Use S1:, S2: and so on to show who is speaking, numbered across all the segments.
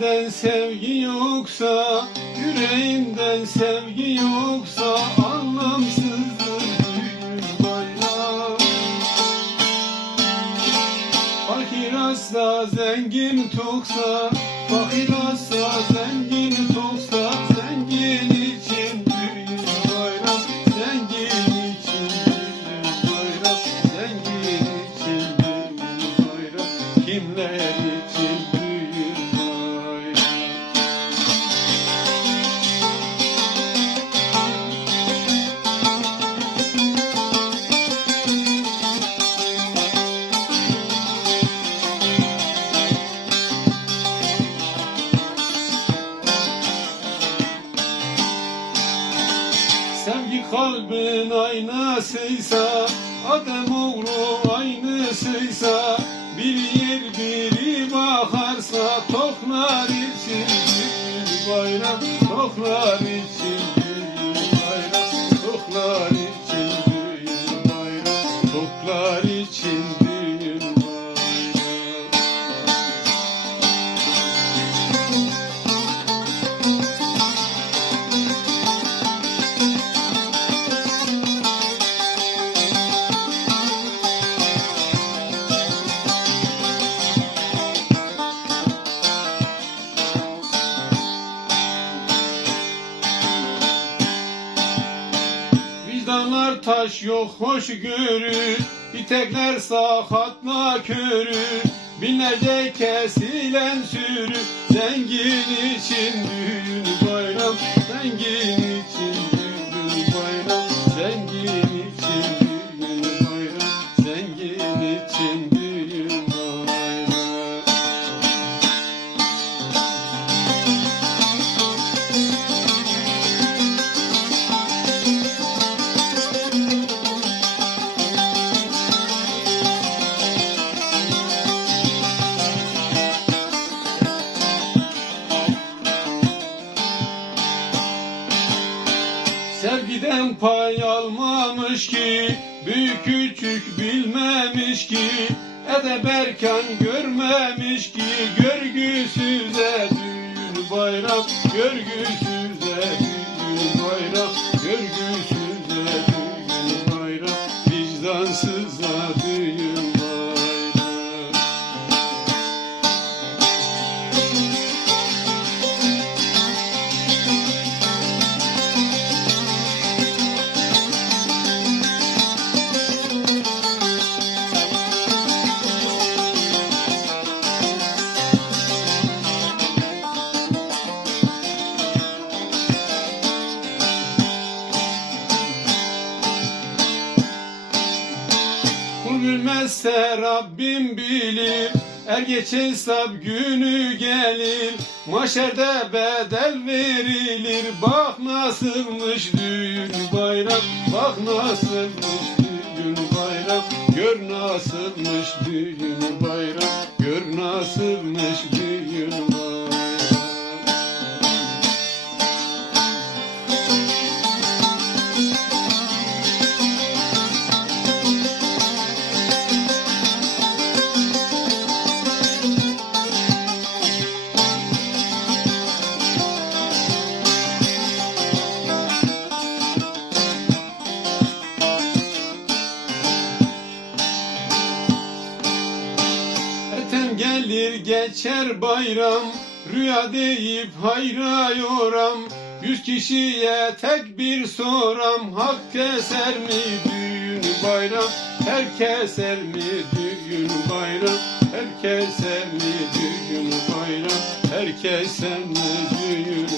S1: Yüreğimden sevgi yoksa Yüreğimden sevgi yoksa Anlamsızdır düğün bayram Fakir hasta zengin toksa Sevgi kalbin aynasıysa Adem oğlu aynısıysa Bir yer biri bakarsa Toklar için bir bayram Toklar için bir bayram Toklar için bir bayram Toklar Vicdanlar taş yok hoş görür. İtekler sakatla körür. Binlerce kesilen sürü Zengin için düğün bayram Zengin Sevgiden pay almamış ki Büyük küçük bilmemiş ki Edep erkan görmemiş ki Görgüsüze düğün bayram Görgüsüze düğün bayram Görgüsüze bilmezse Rabbim bilir. Er geç hesap günü gelir. Maşerde bedel verilir. Bak nasılmış düğün bayram. Bak nasılmış düğün bayram. Gör nasılmış düğün bayram. Gör nasılmış düğün gelir geçer bayram Rüya deyip hayra yoram Yüz kişiye tek bir soram Hak keser mi düğün bayram? Her keser mi düğün bayram? Her keser mi düğün bayram? Her keser mi düğün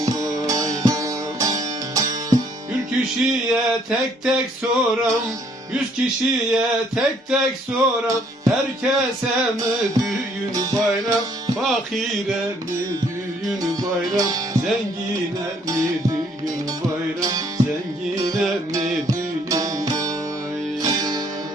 S1: kişiye tek tek soram Yüz kişiye tek tek soram Herkese mi düğün bayram? Fakire mi düğün bayram? Zengine